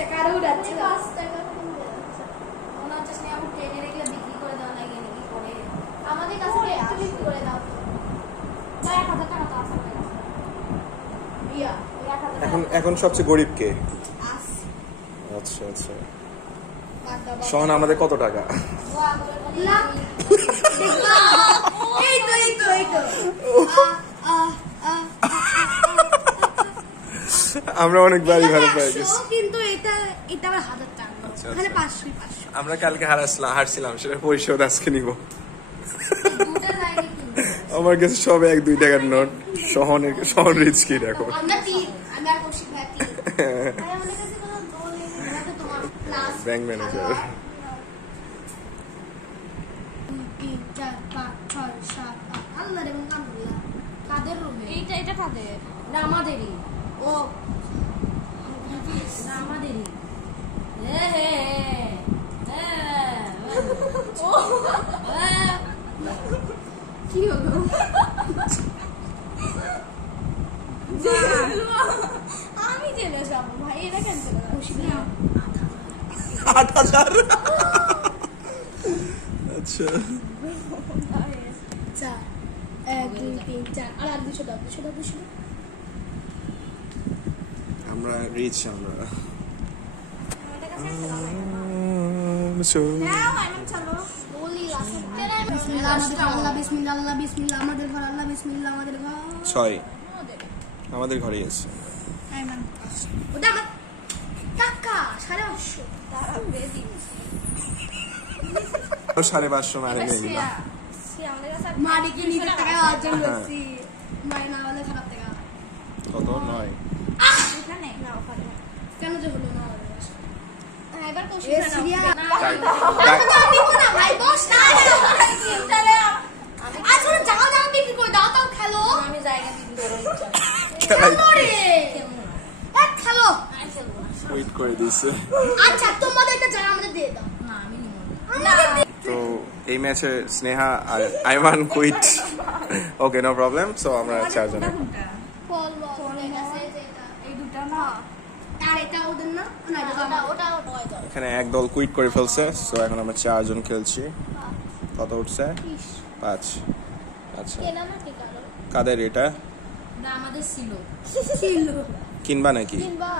টাকারও উড়াচ্ছে 5 টাকা মনে হচ্ছে আমি ট্রেনে রেখে বিক্রি করে দাও না গিয়ে কি করে আমাদের কাছে একটু বিক্রি করে দাও 1000 টাকা তো আছে ইয়া এখন সবচেয়ে গরিব কে? আচ্ছা আচ্ছা শোন আমাদের কত টাকা? আমরা অনেক বাড়ি ভালো পেয়ে গেছি কিন্তু এটা আবার 1000 টাকা এখানে 500 আমরা কালকে হারছিলাম সেটা পরিশোধ আজকে নিব আমার কাছে সব 1-2 টাকার নোট শহর রিচ কি দেখো ব্যাংক ম্যানেজার 2 3 4 5 6 7 আল্লাহ রে আল্লাহ কাদের রুমে এটা কাদের না আমাদেরই ও না আমাদেরই কি হলো আমি জেনে যাবো ভাই এটা কেন খুশি 8000 আচ্ছা 1 2 3 4 আর 200 দাও আমরা রিচ আমরা বিসমিল্লাহ আমাদের ঘর আল্লাহ বিসমিল্লাহ আমাদের ঘর 6 আমাদের ঘরেই আছে ওটা আমার টাকা 550 দাঁড়াও দিয়ে দিই 550 মারে নিয়ে নিলাম মারিকে নিজের টাকায় অর্জন করছি মারি না হলে খারাপ টাকা কত 9 এখানে না ওখানে কেন যে হলো না এবার তো না ভাই বস না আসলে জায়গা বিক্রি করে দাও তাও খেলো আমি জায়গা বিক্রি খেলো রে এক খেলো ওয়েট করে দিয়েছে আচ্ছা তোমাদের একটা জায়গা আমাদের দিয়ে দাও না আমি নিব তো এই ম্যাচে স্নেহা আর Aiman quit okay no problem so আমরা চারজন এই দুটো না আর এটা ওদের না না ওটা এখানে এক দল কুইট করে ফেলছে সো এখন আমরা চারজন খেলছি কত উঠছে 5 আচ্ছা কেনা না কি কারো কাদের এটা না আমাদের ছিল কিনবা নাকি কিনবা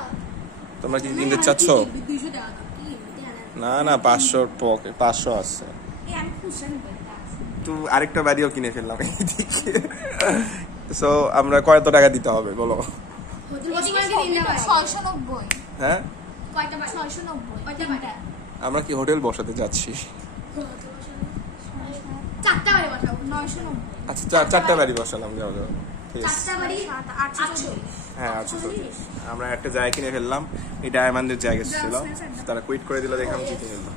তোমরা কি কিনতে চাচ্ছ 200 টাকা না না 500 পকেট 500 আছে এই আমি খুশি তো আরেকটা বাড়িও কিনে ফেললাম এইদিকে সো আমরা কত টাকা দিতে হবে বলো হোটেল বসে কি দিন না 690 হ্যাঁ কয়টা বাড়ি 690 কয়টা বাড়ি আমরা কি হোটেল বসাতে যাচ্ছি চারটা বাড়ি বসাও 990 আচ্ছা চারটা বাড়ি বসালাম যাও যাও ঠিক আছে চারটা বাড়ি 800 হ্যাঁ আচ্ছা আমরা একটা জায়গা কিনে ফেললাম এটা আইমানদের জায়গা ছিল তারা কুইট করে দিল দেখে আমি জিতে ফেললাম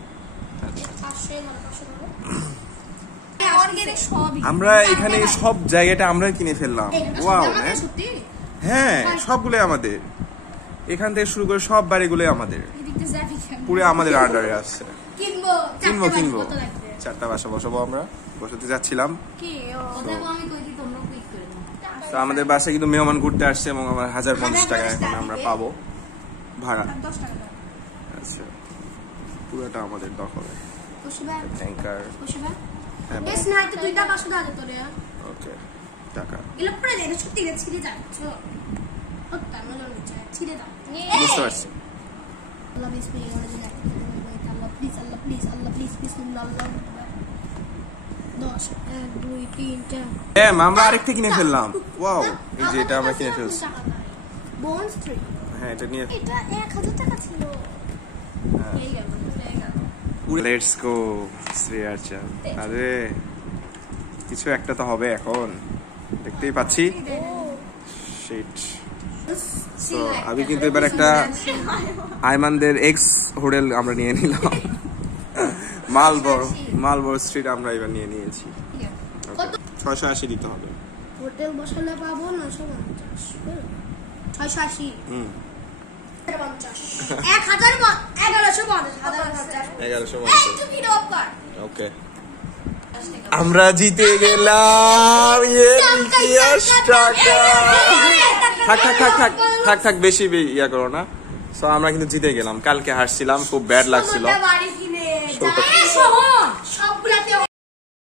আমরা এখানে সব জায়গাটা আমরা কিনে ফেললাম ওয়াও হ্যাঁ সবগুলো আমাদের এখান থেকে শুরু করে সব বাড়িগুলো আমাদের পুরো আমাদের আন্ডারে আসছে কিনবো চারটা বাসা বসাবো আমরা বসাতে যাচ্ছিলাম তো আমাদের বাসায় কিন্তু মেহমান ঘুরতে আসছে এবং আমার 1050 টাকা এখন আমরা পাবো ভাড়া আচ্ছা পুরোটা আমাদের দখলে ট্যাঙ্কার হ্যাঁ ওকে টাকা বুঝতে পারছি আমরা আরেকটা কিনে ফেললাম ওয়াও এই যে এটা আমরা কিনে ফেলছি হ্যাঁ এটা নিয়ে এটা 1000 টাকা ছিল লেটস গো শ্রেয়াচা আরে কিছু একটা তো হবে এখন দেখতেই পাচ্ছি শিট সো আমি কিন্তু এবার একটা আইমানদের এক্স হোটেল আমরা নিয়ে নিলাম মালবর স্ট্রিট আমরা এবার নিয়ে নিয়েছি 680 দিতে হবে হোটেল বসালে পাবো 950 ওকে আমরা জিতে গেলাম থাক বেশি ইয়া করো না সো আমরা কিন্তু জিতে গেলাম, কালকে হারছিলাম, খুব ব্যাড লাগছিল। বাড়ি কিনে শোটা- শোন